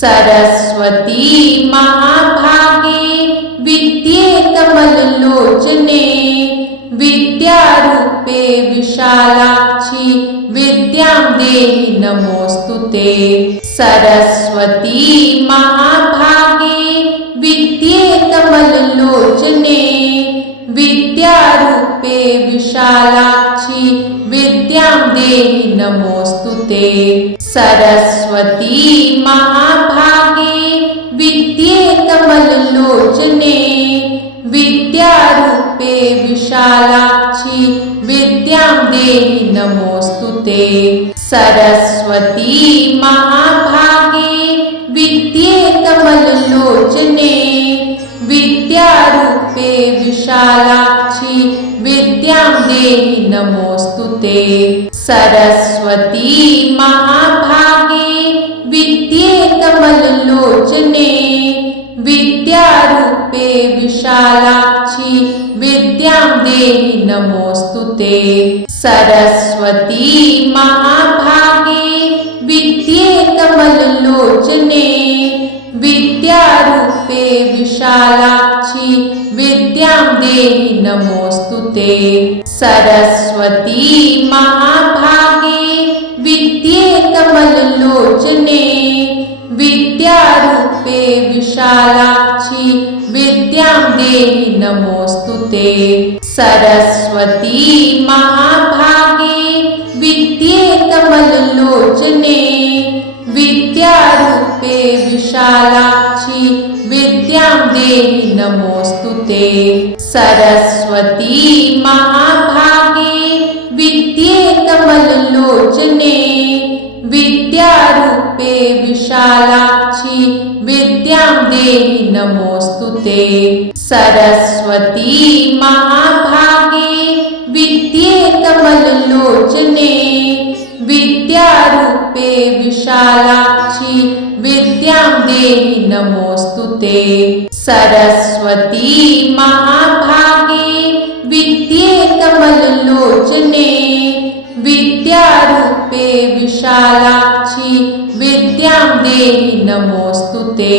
सरस्वती महाभागे विद्ये कमललोचने विद्यारूपे विशालाक्षि विद्यां देहि नमोस्तुते। सरस्वती महाभागे विद्ये कमललोचने विद्यारूपे विशालाक्षि विद्यां देहि नमोस्तुते। सरस्वती महाभागे विद्ये कमललोचने विद्यारूपे विशालाक्षि विद्यां देहि नमोस्तुते। सरस्वती महाभागे विद्ये कमललोचने विद्यारूपे विशालाक्षि विद्यां देहि नमोस्तुते। सरस्वती महाभागे विद्ये कमललोचने विद्यारूपे विशालाक्षि विद्यां देहि नमोस्तुते। सरस्वती महाभागे विद्ये कमललोचने विद्यारूपे विशालाक्षि विद्यां देहि नमोस्तुते। सरस्वती महाभागे विद्ये कमललोचने विद्यारूपे विशालाक्षि विद्यां देहि नमोस्तुते। सरस्वती महाभागे विद्ये कमललोचने विद्यारूपे विशालाक्षि विद्यां देहि नमोस्तुते। सरस्वती महाभागे विद्ये कमललोचने विद्यारूपे विशालाक्षि विद्यां देहि नमोस्तुते। सरस्वती महाभागे विद्ये कमललोचने विद्यारूपे विशालाक्षि विद्यां देहि नमोस्तुते। सरस्वती महाभागे विद्ये कमललोचने विद्यारूपे विशालाक्षि विद्यां देहि नमोस्तुते।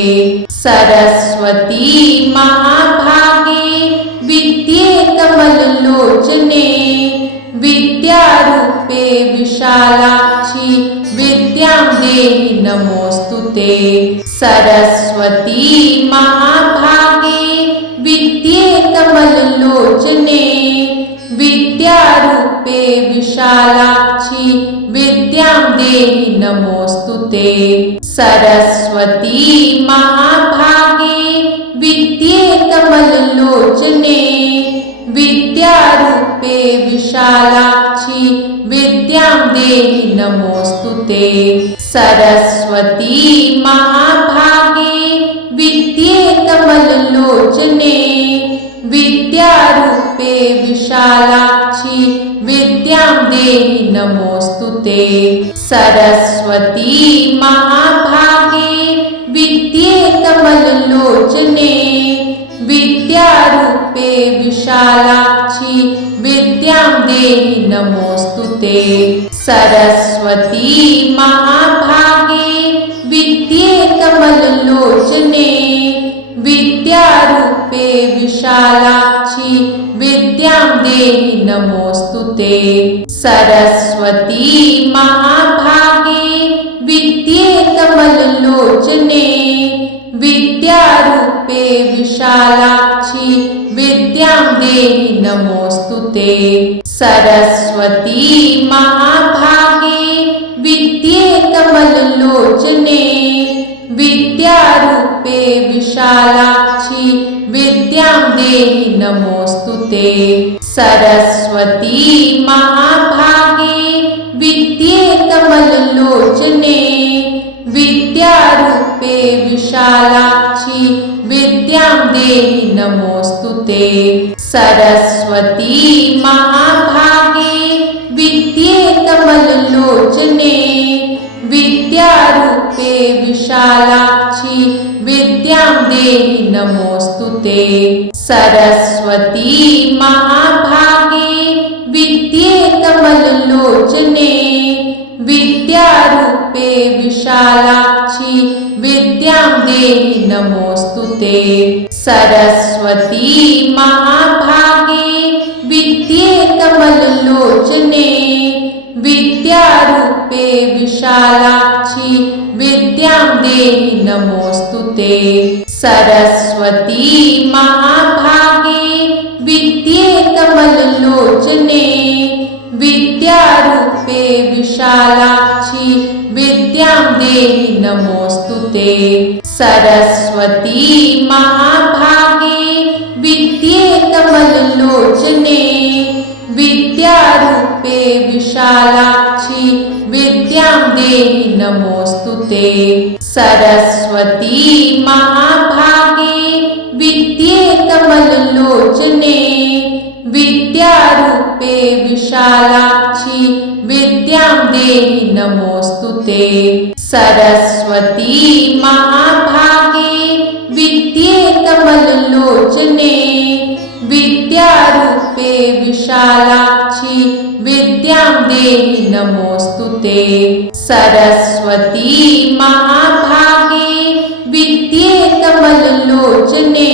सरस्वती महाभागे विद्ये कमललोचने विद्यारूपे विशालाक्षि विद्यां देहि नमोस्तुते। सरस्वती महाभागे विद्ये कमललोचने विद्यारूपे विशालाक्षि विद्यां देहि नमोस्तुते। सरस्वती महाभागे विद्ये कमललोचने विद्यारूपे विशालाक्षि विद्यां देहि नमोस्तुते। सरस्वती महाभागे विद्ये कमललोचने विद्यारूपे विशालाक्षि विद्यां देहि नमोस्तुते। सरस्वती महाभागे विद्ये कमललोचने विद्यारूपे विशालाक्षि विद्यां देहि नमोस्तुते। सरस्वती महाभागे विद्ये कमललोचने विद्यारूपे विशालाक्षि विद्यां देहि नमोस्तुते। सरस्वती महाभागे विद्ये कमललोचने विद्यारूपे विशालाक्षि विद्यां देहि नमोस्तुते। सरस्वती महाभागे विद्ये कमललोचने विद्यारूपे विशालाक्षि विद्यां देहि नमोस्तुते। सरस्वती महाभागे विद्ये कमललोचने विद्यारूपे विशालाक्षि विद्यां देहि नमोस्तुते। सरस्वती महाभागे विद्ये कमललोचने विद्यारूपे विशालाक्षि विद्यां देहि नमोस्तुते। सरस्वती महाभागे विद्ये कमललोचने विद्यारूपे विशालाक्षि विद्यां देहि नमोस्तुते। सरस्वती महाभागे विद्ये कमललोचने विद्यारूपे विशालाक्षि विद्यां देहि नमोस्तुते। सरस्वती महाभागे विद्ये कमललोचने विद्यारूपे विशालाक्षि विद्यां देहि नमोस्तुते। सरस्वती महाभागे विद्ये कमललोचने विद्यारूपे विशालाक्षि विद्यां देहि नमोस्तुते। सरस्वती महाभागे विद्ये कमललोचने विद्यारूपे विशालाक्षि विद्यां देहि नमोस्तुते। सरस्वती महाभागे विद्ये कमललोचने विद्यारूपे विशालाक्षि विद्यां देहि नमोस्तुते। सरस्वती महाभागे विद्ये कमललोचने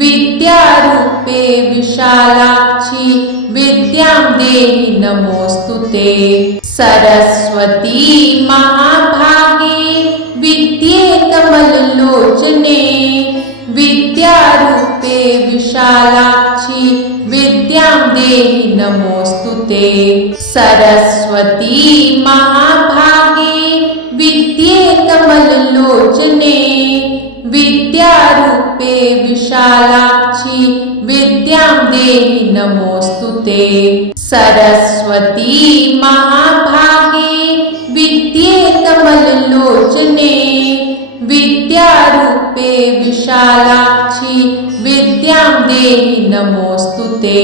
विद्यारूपे विशालाक्षि विद्यां देहि नमोस्तुते। सरस्वती महाभागे विद्ये कमललोचने विद्यारूपे विशालाक्षि विद्यां देहि नमोस्तुते। सरस्वती महाभागे विद्ये कमललोचने विद्यारूपे विशालाक्षि विद्यां देहि नमोस्तुते। सरस्वती महाभागे विद्ये कमललोचने विद्यारूपे विशालाक्षि विद्यां देहि नमोस्तुते।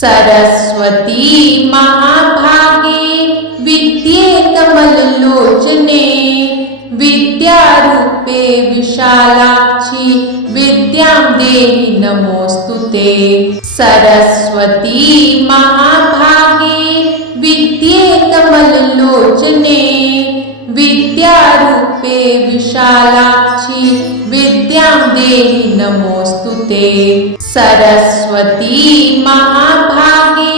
सरस्वती महाभागे विद्ये कमललोचने विद्यारूपे विशालाक्षि विद्यां देहि नमोस्तुते। सरस्वती महाभागे विद्ये कमललोचने विद्यारूपे विशालाक्षि विद्यां देहि नमोस्तुते। सरस्वती महाभागे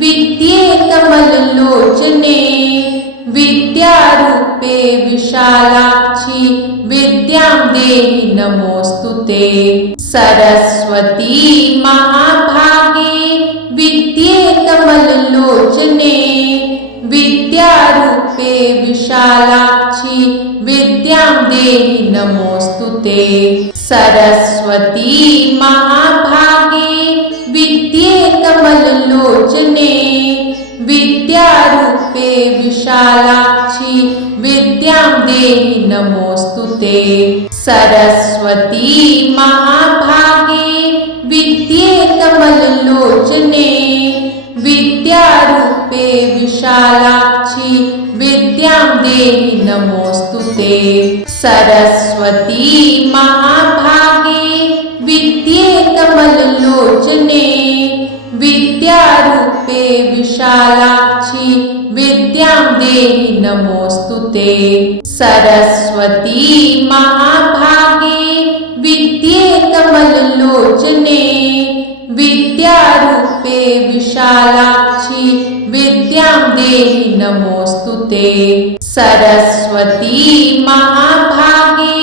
विद्ये कमललोचने विद्यारूपे विशालाक्षि विद्यां देहि नमोस्तुते। सरस्वती महाभागे विद्ये कमललोचने विद्यारूपे विशालाक्षि विद्यां देहि नमोस्तुते। सरस्वती महाभागे विद्ये कमललोचने विद्यारूपे विशालाक्षि विद्यां देहि नमोस्तुते। सरस्वती महाभागे विद्ये कमललोचने विद्यारूपे विशालाक्षि विद्यां देहि नमोस्तुते। सरस्वती महाभागे विद्ये कमललोचने विद्यारूपे विशालाक्षि विद्यां देहि नमोस्तुते। सरस्वती महाभागे विद्ये कमललोचने विद्यारूपे विशालाक्षि विद्यां देहि नमोस्तुते। सरस्वती महाभागे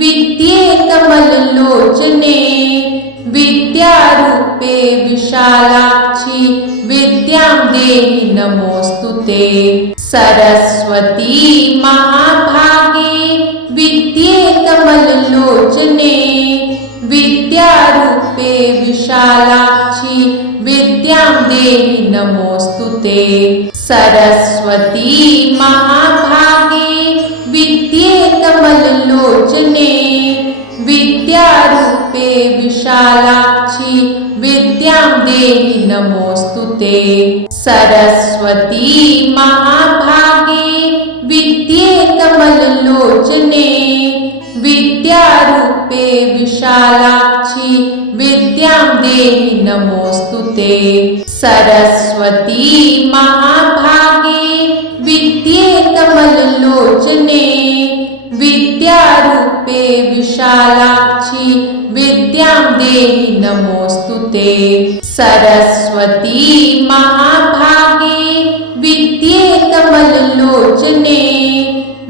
विद्ये कमललोचने विद्यारूपे विशालाक्षि विद्यां देहि नमोस्तुते। सरस्वती महाभागे विद्ये कमललोचने विद्यारूपे विशालाक्षि विद्यां देहि नमोस्तुते। सरस्वती महाभागे विद्ये कमललोचने विद्यारूपे विशालाक्षि विद्यां देहि नमोस्तुते। सरस्वती महाभागे विद्ये कमललोचने विद्यारूपे विशालाक्षि विद्यां देहि नमोस्तुते। सरस्वती महाभागे विद्ये कमललोचने विद्यारूपे विशालाक्षि विद्यां देहि नमोस्तुते। सरस्वती महाभागे विद्ये कमललोचने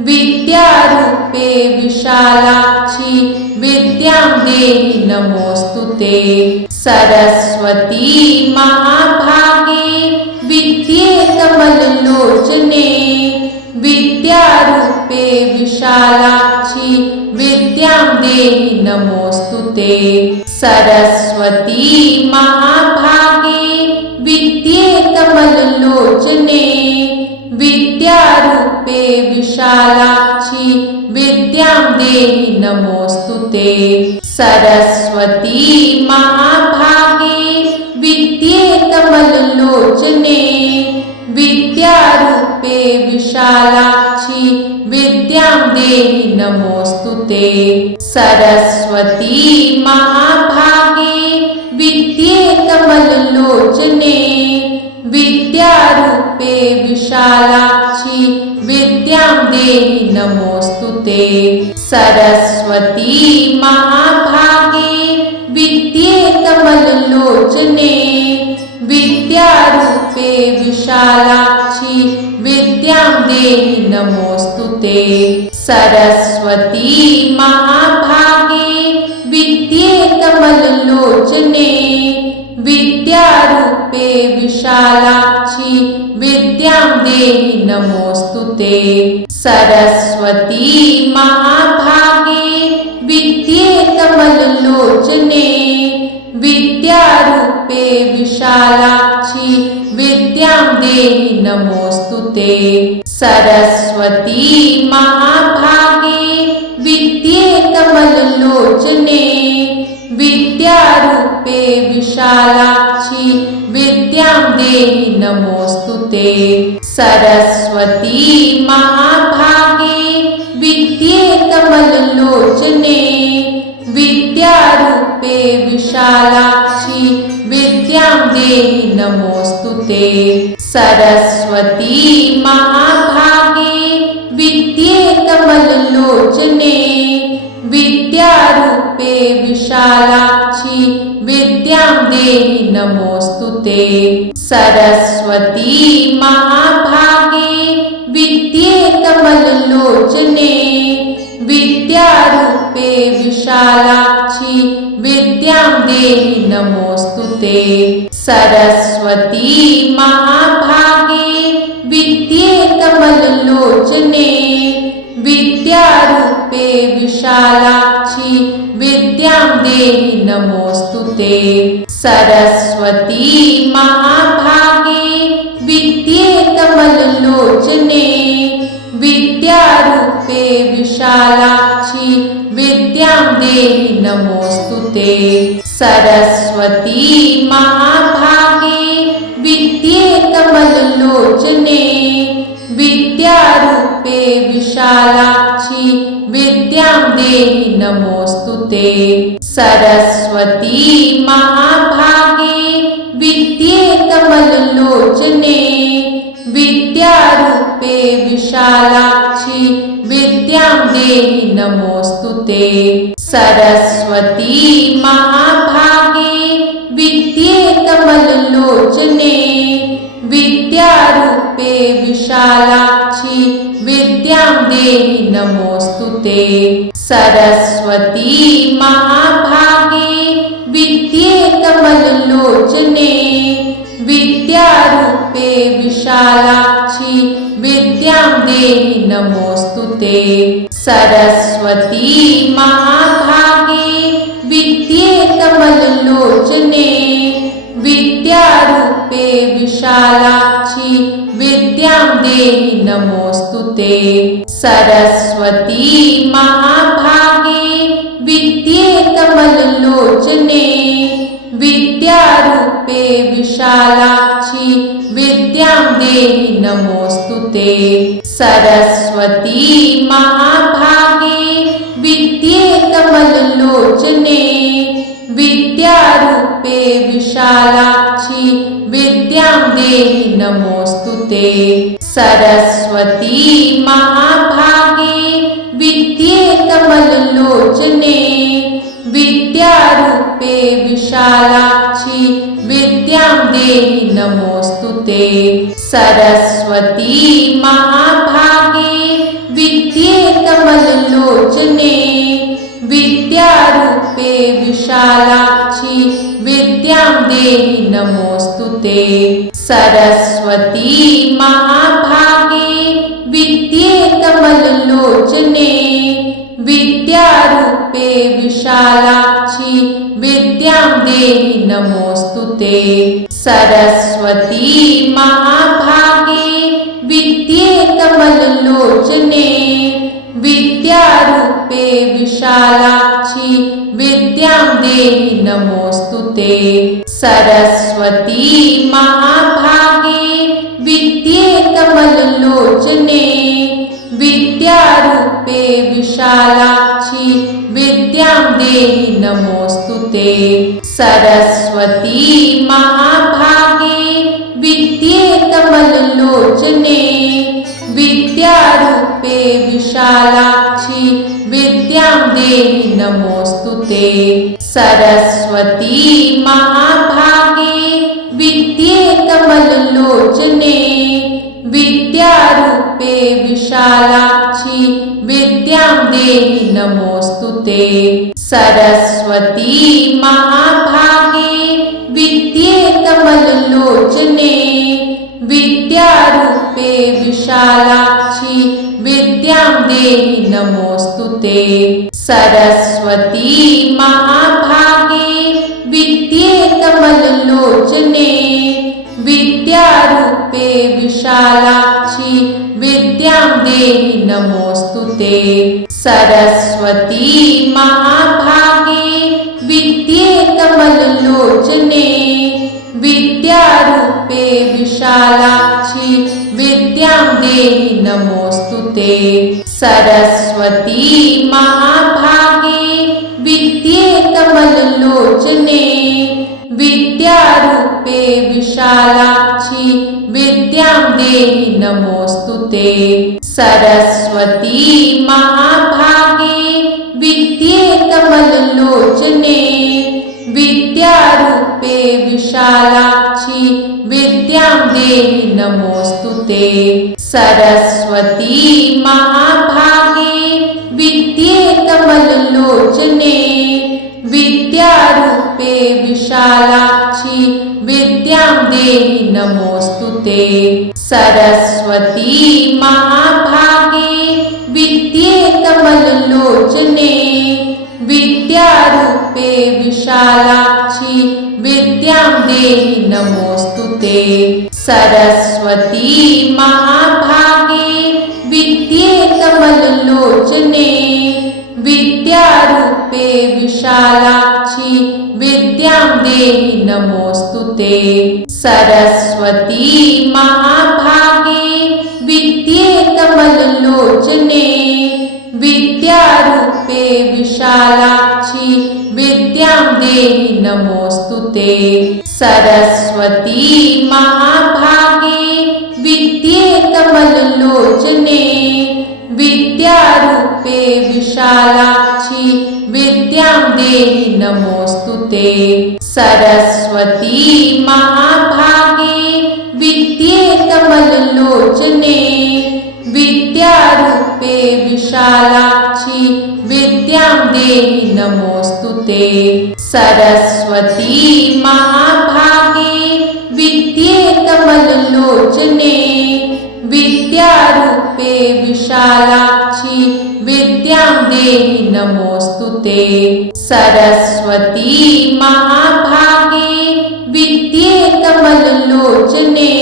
विद्यारूपे विशालाक्षि विद्यां देहि नमोस्तुते। सरस्वती महाभागे विद्ये कमललोचने विद्यारूपे विशालाक्षि विद्यां देहि नमोस्तुते। सरस्वती महाभागे विद्ये कमललोचने विद्यारूपे विशालाक्षि विद्यां देहि नमोस्तुते। सरस्वती महाभागे विद्ये कमललोचने विद्यारूपे विशालाक्षि विद्यां देहि नमोस्तुते। सरस्वती महाभागे विद्ये कमललोचने विद्यारूपे विशालाक्षि विद्यां देहि नमोस्तुते। सरस्वती महाभागे विद्ये कमललोचने विद्यारूपे विशालाक्षि विद्यां देहि नमोस्तुते। सरस्वती महाभागे विद्ये कमललोचने विद्यारूपे विशालाक्षि विद्यां देहि नमोस्तुते। सरस्वती महाभागे विद्ये कमललोचने विद्यारूपे विशालाक्षि विद्यां देहि नमोस्तुते। सरस्वती महाभागे विद्ये कमललोचने विद्यारूपे विशालाक्षि विद्यां देहि नमोस्तुते। सरस्वती महाभागे विद्ये कमललोचने विद्यारूपे विशालाक्षि विद्यां देहि नमोस्तुते। सरस्वती महाभागे विद्ये कमललोचने विद्यारूपे विशालाक्षि विद्यां देहि नमोस्तुते। सरस्वती महाभागे विद्ये कमललोचने विद्यारूपे विशालाक्षि विद्यां देहि नमोस्तुते। सरस्वती महाभागे विद्ये कमललोचने विद्यारूपे विशालाक्षि विद्यां देहि नमोस्तुते। सरस्वती महाभागे विद्ये कमललोचने विद्यारूपे विशालाक्षि विद्यां देहि नमोस्तुते। सरस्वती महाभागे विद्ये कमललोचने विद्यारूपे विशालाक्षि विद्यां देहि नमोस्तुते। सरस्वती महाभागे विद्ये कमललोचने विद्यारूपे विशालाक्षि विद्यां देहि नमोस्तुते। सरस्वती महाभागे विद्ये कमललोचने विद्यारूपे विशालाक्षि विद्यां देहि नमोस्तुते। सरस्वती महाभागे विद्ये कमललोचने विद्यारूपे विशालाक्षि विद्यां देहि नमोस्तुते। सरस्वती महाभागे विद्ये कमललोचने विद्यारूपे विशालाक्षि विद्यां देहि नमोस्तुते। सरस्वती महाभागे विद्ये कमललोचने विद्यारूपे विशालाक्षि विद्यां देहि नमोस्तुते। सरस्वती महाभागे विद्ये कमललोचने विद्या विद्यारूपे विशालाक्षि विद्यां देहि नमोस्तुते। सरस्वती महाभागे विद्ये कमललोचने विद्यारूपे विशालाक्षि विद्यां देहि नमोस्तुते। सरस्वती महाभागे विद्ये कमललोचने विद्यारूपे विशालाक्षि विद्यां देहि नमोस्तुते। सरस्वती महाभागे विद्ये कमललोचने विद्यारूपे विशालाक्षि विद्यां देहि नमोस्तुते। सरस्वती महाभागे विद्ये कमललोचने विद्यारूपे विशालाक्षि विद्यां देहि नमोस्तुते। सरस्वती महाभागे विद्ये कमललोचने विद्यारूपे विशालाक्षि विद्यां देहि नमोस्तुते। सरस्वती महाभागे विद्ये कमललोचने विद्यारूपे विशालाक्षि विद्यां देहि नमोस्तुते। सरस्वती महाभागे विद्ये कमललोचने विद्यारूपे विशालाक्षि विद्यां देहि नमोस्तुते। सरस्वती महाभागे विद्ये कमललोचने विद्यारूपे विशालाक्षि विद्यां देहि नमोस्तुते। सरस्वती महाभागे विद्ये कमललोचने विद्यारूपे विशालाक्षि विद्यां देहि नमोस्तुते। सरस्वती महाभागे विद्ये कमललोचने विद्यारूपे विशालाक्षि विद्यां देहि नमोस्तुते। सरस्वती महाभागे विद्ये कमललोचने विद्यारूपे विशालाक्षि विद्यां देहि नमोस्तुते। सरस्वती महाभागे विद्ये कमललोचने विद्यारूपे विशालाक्षि विद्यां देहि नमोस्तुते। सरस्वती महाभागे विद्ये कमललोचने विद्यारूपे विशालाक्षि विद्यां देहि नमोस्तुते। सरस्वती महाभागे विद्ये कमललोचने विद्यारूपे विशालाक्षि विद्यां देहि नमोस्तुते। सरस्वती महाभागे विद्ये कमललोचने विद्यारूपे विशालाक्षि विद्यां देहि नमोस्तुते। सरस्वती महाभागे विद्ये कमललोचने विद्यारूपे विशालाक्षि विद्यां देहि नमोस्तुते। सरस्वती महाभागे विद्ये कमललोचने विद्यारूपे विशालाक्षि विद्यां देहि नमोस्तुते। सरस्वती महाभागे विद्ये कमललोचने विद्यारूपे विशालाक्षि विद्यां देहि नमोस्तुते। सरस्वती महाभागे विद्ये कमललोचने विद्यारूपे विशालाक्षि विद्यां देहि नमोस्तुते। सरस्वती महाभागे विद्ये कमललोचने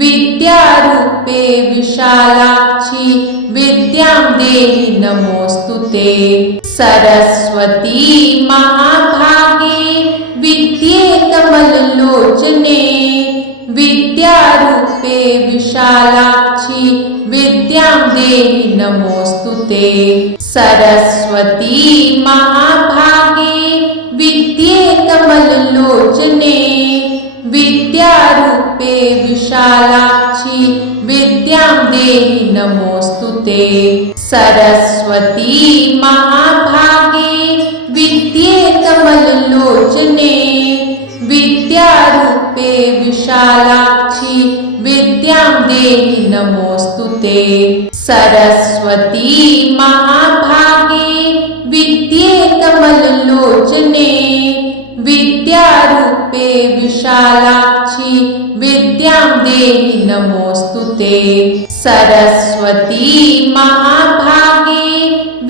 विद्यारूपे विशालाक्षि विद्यां देहि नमोस्तुते। सरस्वती महाभागे विद्ये कमललोचने विद्यारूपे विशालाक्षि विद्यां देहि नमोस्तुते। सरस्वती महाभागे विद्ये कमललोचने विद्यारूपे विशालाक्षि विद्यां देहि नमोस्तुते सरस्वती महाभागे विद्ये कमललोचने विद्यारूपे विशालाक्षि विद्यां देहि नमोस्तुते सरस्वती महाभागे विद्ये कमललोचने विद्यारूपे विशालाक्षि विद्यां देहि नमोस्तुते सरस्वती महाभागे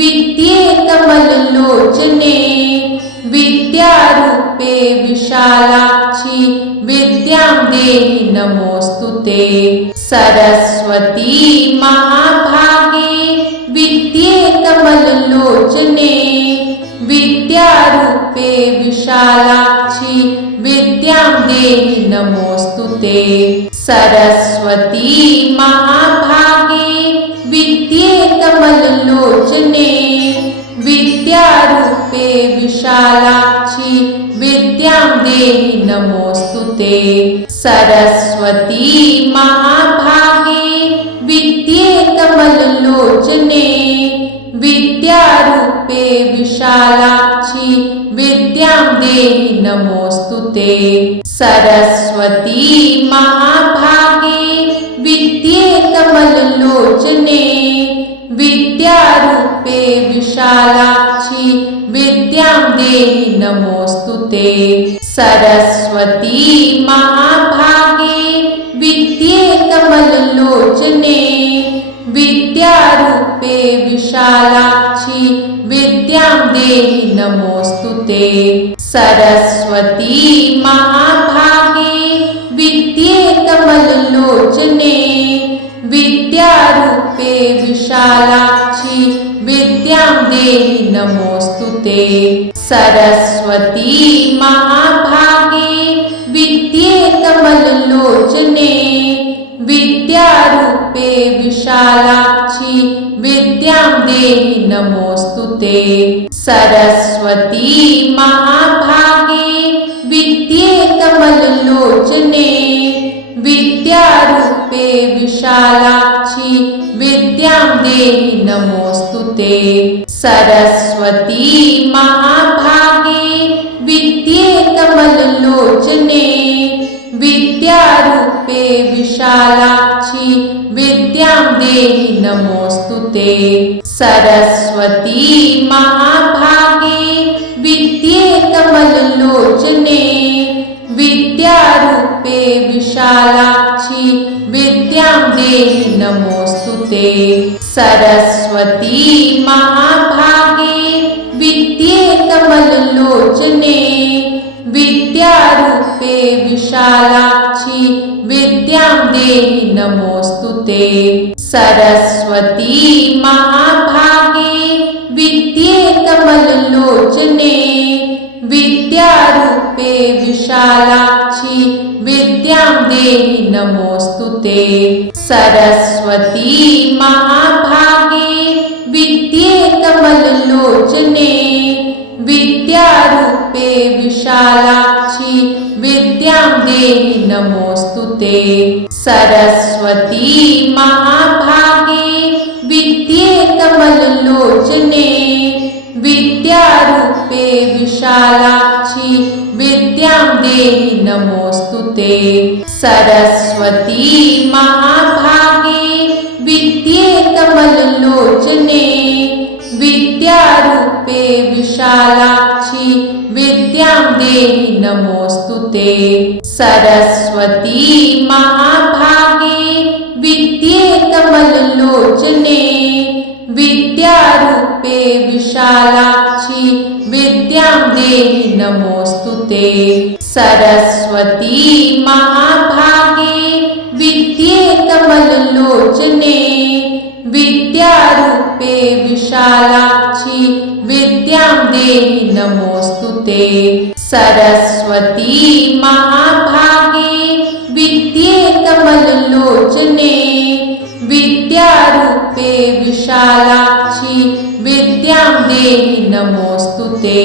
विद्ये कमललोचने विद्यारूपे विशालाक्षि विद्यां देहि नमोस्तुते सरस्वती महाभागे विद्ये कमललोचने विद्यारूपे विशालाक्षि विद्यां देहि नमोस्तुते सरस्वती महाभागे विद्ये कमललोचने विद्यारूपे विशालाक्षि विद्यां देहि नमोस्तुते सरस्वती महाभागे विद्ये कमललोचने विद्यारूपे विशालाक्षि विद्यां देहि नमोस्तुते सरस्वती महाभागे विद्ये कमललोचने विद्यारूपे विशालाक्षि विद्यां देहि नमोस्तुते सरस्वती महाभागे विद्ये कमललोचने विद्यारूपे विशालाक्षि विद्यां देहि नमोस्तुते सरस्वती महाभागे विद्ये कमललोचने विद्यारूपे विशालाक्षि विद्यां देहि नमोस्तुते सरस्वती महाभागे विद्ये कमललोचने विद्यारूपे विशालाक्षि विद्यां देहि नमोस्तुते सरस्वती महाभागे विद्ये कमललोचने विद्यारूपे विशालाक्षि विद्यां देहि नमोस्तुते सरस्वती महाभागे विद्ये कमललोचने विद्यारूपे विशालाक्षि विद्यां देहि नमोस्तुते सरस्वती महाभागे विद्ये कमललोचने विद्यारूपे विशालाक्षि विद्यां देहि नमोस्तुते सरस्वती महाभागे विद्ये कमललोचने विद्यारूपे विशालाक्षि विद्यां देहि नमोस्तुते सरस्वती महाभागे विद्ये कमललोचने विद्यारूपे विशालाक्षि विद्यां देहि नमोस्तुते सरस्वती महाभागे विद्ये कमललोचने विद्यारूपे विशालाक्षि विद्यां देहि नमोस्तुते सरस्वती महाभागे विद्ये कमललोचने विद्यारूपे विशालाक्षि विद्यां देहि नमोस्तुते सरस्वती महाभागे विद्ये कमललोचने विद्यारूपे विशालाक्षि विद्यां देहि नमोस्तुते सरस्वती महाभागे विद्ये कमललोचने विद्यारूपे विशालाक्षि विद्यां देहि नमोस्तुते सरस्वती महाभागे विद्ये कमललोचने विद्यारूपे विशालाक्षि विद्यां देहि नमोस्तुते सरस्वती महाभागे विद्ये कमललोचने विद्यारूपे विशालाक्षि विद्यां देहि नमोस्तुते।